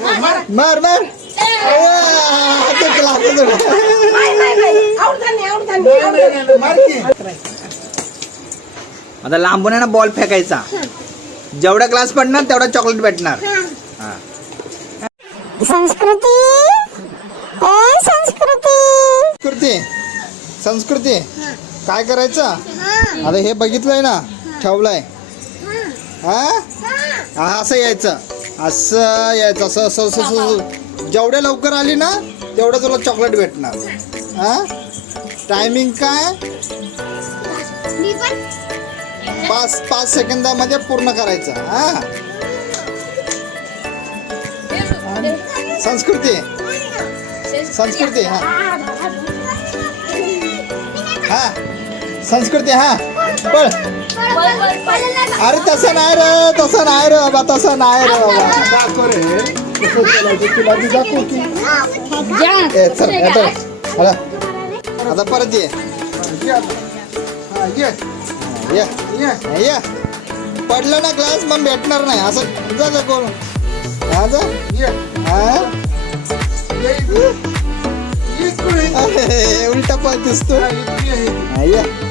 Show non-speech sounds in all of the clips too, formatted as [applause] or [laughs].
मार मार. आता लांबून आहे ना बॉल फेकायचा. जेवढा ग्लास पडणार तेवढा चॉकलेट भेटणार. हा. संस्कृती. ए संस्कृती. संस्कृती. संस्कृती. काय करायचं? आता हे बघितलंय ना ठेवलंय. हा. हा, असं यायचं. असं यायचं असं असं असं असं जेवढ्या लवकर आली ना तेवढं तुला चॉकलेट भेटणार. हा? टायमिंग काय? पाच पाच सेकंदामध्ये पूर्ण करायचं हा? संस्कृती. संस्कृती हा. हा. संस्कृती हा. पळ. अरे तसं नाही रे तसं नाही रे बाबा तसं नाही रे बाबा. ए चल येतो. आता परत ये. ये. ये. पडलं ना ग्लास मग भेटणार नाही. असं जा जा करून. हा जा. हा? अरे, उलटा पाय दिसतो हा, ये.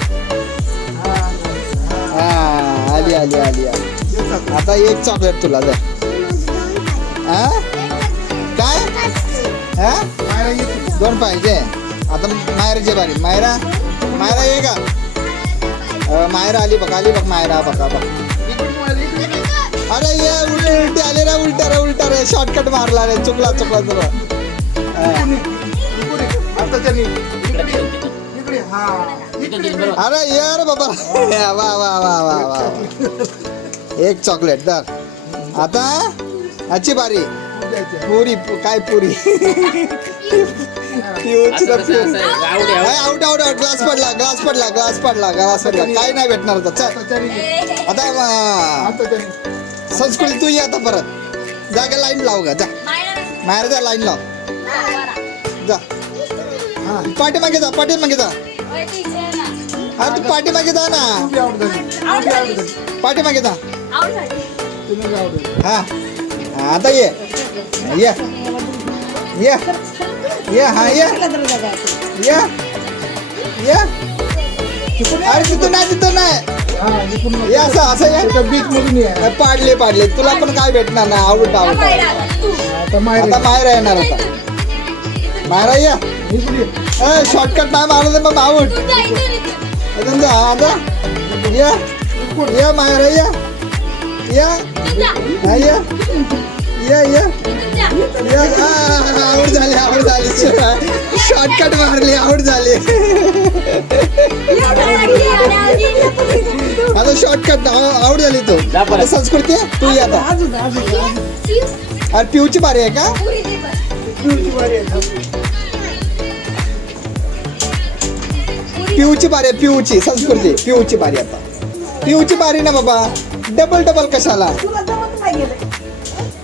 हा आली आली आली आली. आता एक चॉकलेट तुला दे हा? काय? हा? दोन पाहिजे. आता मायराची बारी. मायरा? मायरा ये का? मायरा आली बघ आली बघ मायरा बघा बघ. अरे ये उलटी उलटे आले रे उलटा रे उलटा रे. शॉर्टकट मारला रे. चुकला चुकला तुला अरे यार बाबा. वा वा वा वा वा. एक चॉकलेट दर आता आजची बारी. पुरी काय पुरी? आउट आउट आउट ग्लास पडला ग्लास पडला ग्लास पडला ग्लास पडला. काही नाही भेटणार आता. चल. आता संस्कृती तू ये आता परत. जागा लाईन लाव गा जा. माहेर जा लाईन लाव. जा. पाठीमागे जा पाठीमागे जा. अरे तू पाठीमागे जा ना पाठीमागे जा हा हा, आता ये ये ये ये हा ये ये ये अरे तिथं नाही तिथं नाही ये असं असं ये बीच मधून ये अरे पाडले पाडले तुला पण काय भेटणार ना आवड आवड आता माहेर येणार आता माहेर ये शॉर्टकट नाही मारलं तर मग जा आता या या माहेर या या हा, या या या आवड झाली आवड झाली शॉर्टकट मारली आवड झाली आता शॉर्टकट आवड झाली तो संस्कृती तू ये आता अरे पिऊची बारी आहे का पिऊची बारी आहे पिऊची संस्कृती पिऊची बारी आता। पिऊची बारी ना बाबा डबल डबल कशाला?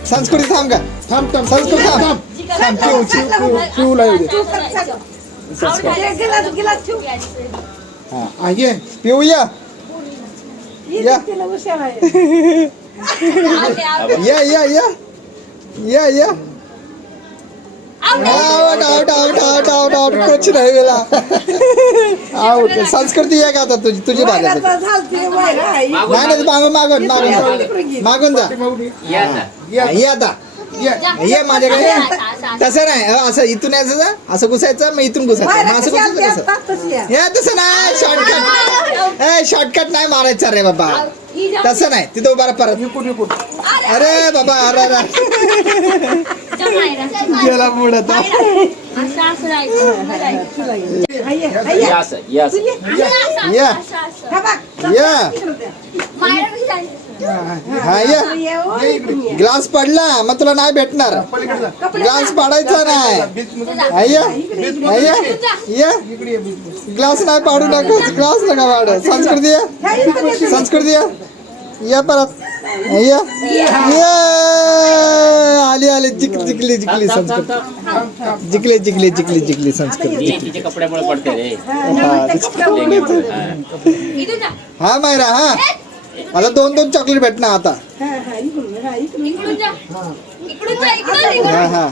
संस्कृती थांब का? थांब थांब संस्कृती थांब। थांब। पिऊची पिऊला येऊ दे। हा ये पिऊ [laughs] या या। या या या। या या। Out out out out out out कुछ नाही वेळा आउट संस्कृती आहे का आता तुझी तुझी आहे. नाही नाही मागून मागून मागून. मागून जा. ये आता. ये माझ्याकडे तसं नाही अ, असं इथून यायचं असं घुसायचं मग इथून घुसायचं. मग असं घुसायचं कसं? हे तसं नाही शॉर्टकट ए शॉर्टकट नाही मारायचं रे बाबा. तसं नाही तिथं उभा राहा परत. अरे बाबा अरे अरे. [laughs] गेला पुढं आता या या हा या ग्लास पडला मग तुला नाही भेटणार. ग्लास पाडायचा नाही. हा, हा, ग्लास नाही पाडू नको. ग्लास नका पाडू. संस्कृती या. संस्कृती या. या परत. या या. आली आली. जिक जिंकली जिंकली संस्कृती. जिंकली जिंकली जिंकली जिंकली संस्कृती. कपड्यामुळे पडते हा, हा. मायरा हा. आता दोन दोन चॉकलेट भेटणार आता. इकडून जा इकडून जा. इकडून हा हा.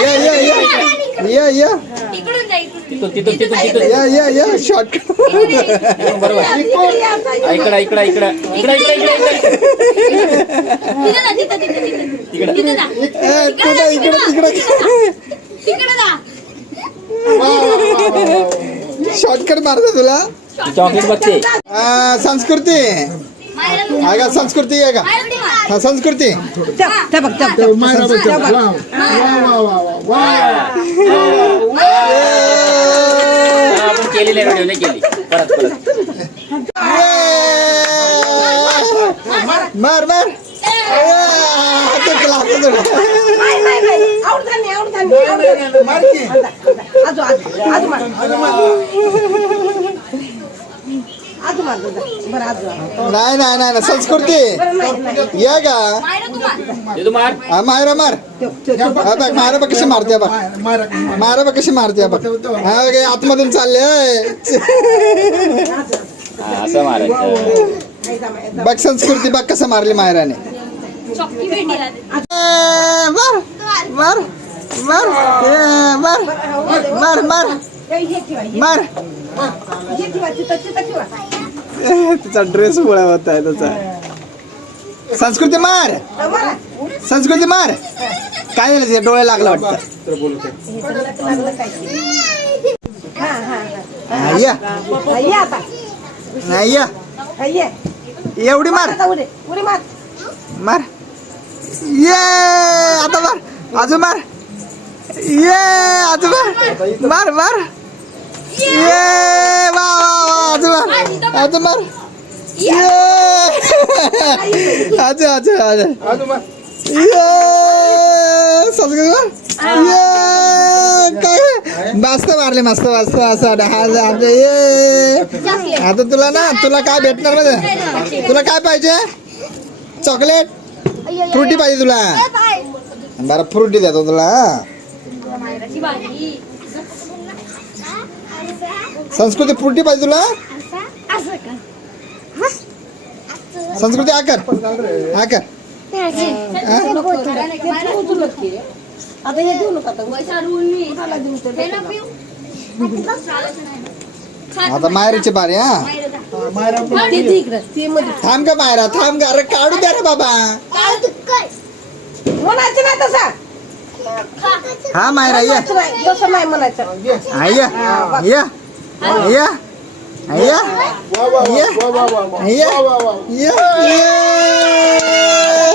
या या या. या या. या या या. शॉर्ट बरोबर इकडं शॉर्टकट मारतो तुला. चॉकलेट बघते आ, संस्कृती. आहे का संस्कृती. आहे का. हा संस्कृती आपण केलेल्या व्हिडिओ नाही केली. परत परत. मार मार. क्लास मार की. नाही नाही नाही नाही, संस्कृती. या का मायरा तू मार. दे तू मार हा मारा मार. हा बघ मारा बघ कशी मारते बघ. मारा मारा बघ कशी मारते बघ. हा बघ, आतमधून चालले हा, असं मारायचं. बघ संस्कृती बघ कसं मारली मायराने. मार मार मार मार [laughs] तिचा ड्रेस मुळा होत आहे त्याचा. संस्कृती मार. संस्कृती मार. काय झालं ते डोळे लागला वाटतं? एवढी मार. मार. ये आता मार. अजून मार. ये अजून मार. मार मार. ये वा वा वा अजून मार ये अजून अजून अजून मार ये संस्कृत मार ये काय मस्त मारले मस्त मस्त असं हा आमचं ये आता तुला ना तुला काय भेटणार मध्ये तुला काय पाहिजे चॉकलेट फ्रुटी पाहिजे तुला बरं फ्रुटी देतो तुला संस्कृती फ्रुटी पाहिजे तुला? संस्कृती आकर आकर हे आता मायरीची बारी हा? थांब का मायरा थांब का अरे काढू द्या रे बाबा. म्हणायचं नाही तसा. हा मायरा ये. नाही म्हणायचं. हा, ये.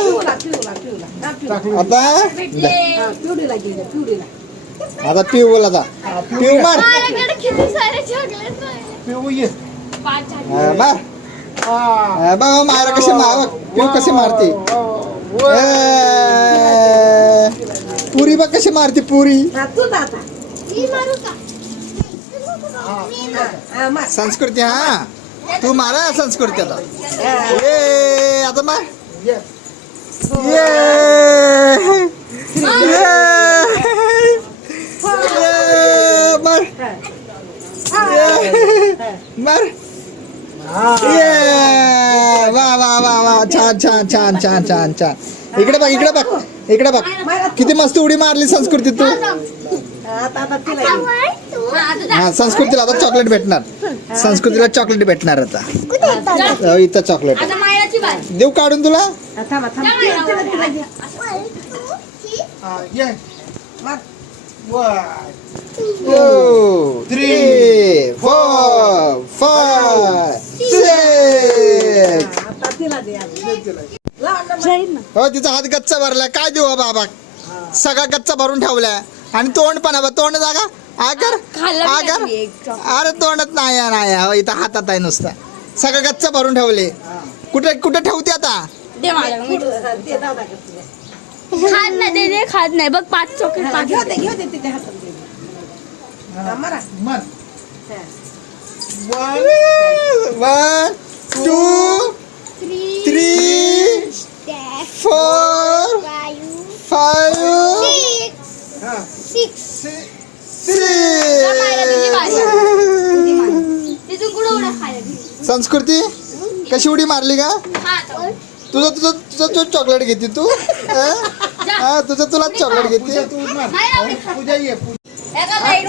पिवला पिवला पिवला हा, पिवला. आता? आता? पिऊ बोल आता. पिऊ मार. पिऊ ये. हा, मार कशी मार? पिऊ कशी मारते? पुरी बघ कशी मारते पुरी. संस्कृती हा. तू मारा संस्कृती आता ये आता मार. ये मार ये, मार ये वा वा वा वा छान छान छान छान छान छान इकडे बघ इकडे बघ. इकडे बघ. किती मस्त उडी मारली संस्कृती तू. हा, संस्कृतीला आता चॉकलेट भेटणार. संस्कृतीला चॉकलेट भेटणार आता. इथं चॉकलेट देऊ काढून तुला? हा. हा. हा, हो तिचा हात गच्चा भरला काय देऊ हा बाबा? सगळा गच्चा भरून ठेवलाय. आणि तोंड पण बा, तोंड जागा. आकर आकर. अरे तोंडात नाही नाही. हो इथं हातात आहे नुसता. सगळं गच्चा भरून ठेवले. कुठे कुठे ठेवते आता. खात नाही दे दे खात नाही. बघ पाच चॉकलेट पाच one two three four five हा जा मायरा तुझी बाजी तुझी बाजी. तिथून कुठं उड्या खायला गेली? संस्कृती? कशी उडी मारली का हा. तुझं तुझं तुझं तुझं चॉकलेट घेते तू? हा? तुझं तुलाच चॉकलेट घेते? तू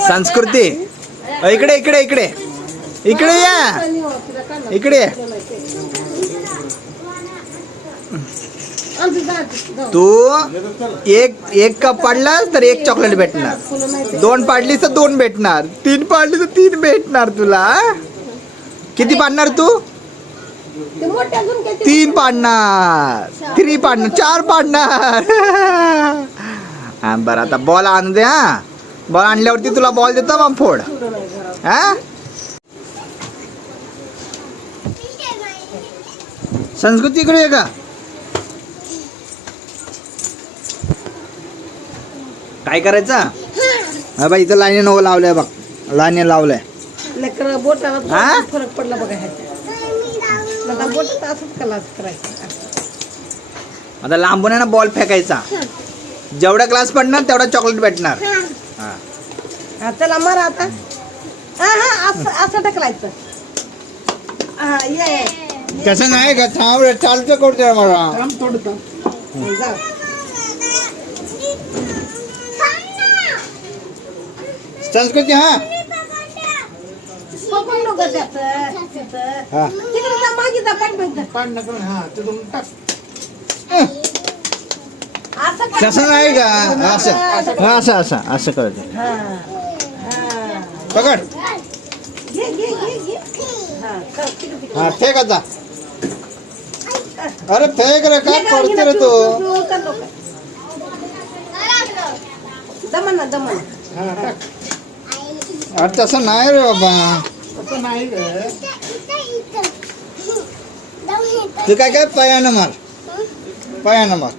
संस्कृती. इकडे इकडे इकडे. इकडे या. इकडे. तू एक एक कप पाडलास तर एक चॉकलेट भेटणार. दोन पाडलीस तर दोन भेटणार. तीन पाडली तर तीन भेटणार तुला किती पाडणार तू? तीन पाडणार. थ्री पाडणार. चार पाडणार. हा बरं आता बॉल आणू दे हा. बॉल आणल्यावरती तुला बॉल देतो मग फोड. हा? संस्कृती इकडे आहे का? काय करायचं? हा बाई इथं लाईने नवं लावलंय बघ. लाईने लावलंय. लेकर बोटाला हा? थोडा फरक पडला बघा असंच करायचं. आता लांबून आहे ना बॉल फेकायचा. जेवढा क्लास पडणार तेवढा चॉकलेट भेटणार. हा. हा. चला मारा आता. हा हा असं असं ढकलायचं. हा ये ये. तसं नाही का? थांब रे चालतं करतोय मला जा. संस्कृती हा पकडून नको त्याचं, त्याचं. हा तिकडे जा, मागे जा, पाठ मागे जा. पाड नका हा तिथून टाक असं कर. तसं नाही का असं हा, असं असं असं करत हा. हा. पकड घे, घे, घे, घे. हा. हा फेक आता अरे फेक रे काय हे हिला रे तू. दमन ना दमन हा टाक अरे तसं नाही रे बाबा. असं नाही रे. तू काय काय पायानं मार. पायानं मार.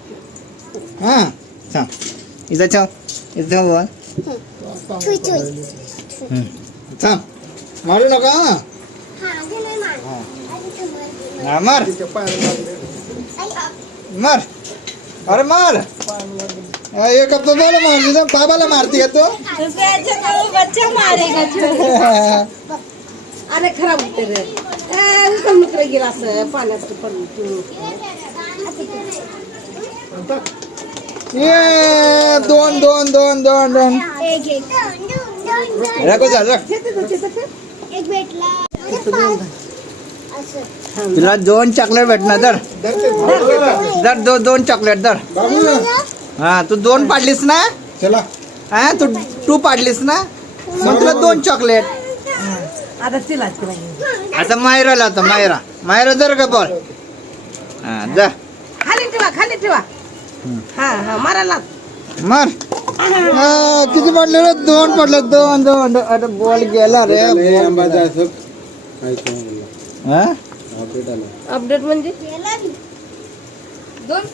हा थांब. इथं ठेव इथं बॉल. थांब. मारू नका हा. मार. मार. अरे मार। हा, एक हप्ता बोला मार तुझं बाबाला मारती का तू। बच्चा मारेगा अरे खराब होते रे। ए, उकळ मित्र गेला असं पाण्यात पडून तू ये दोन दोन दोन दोन दोन। रखो जा रख। तिथे जा, तिथे जा. एक भेटला तुला दोन चॉकलेट भेटणार दर. दर दो दोन चॉकलेट दर हा तू दोन पाडलीस ना? चला. हा तू तू पाडलीस ना? मग तुला दोन चॉकलेट आता मायराला आता मायरा. मायरा दर का बॉल. हा जा. खाली ठेवा खाली ठेवा. हा हा मारायला मार. हा, किती पडले रे? दोन पडले दोन दोन. अरे बॉल गेला रे हा अपडेट म्हणजे? दोन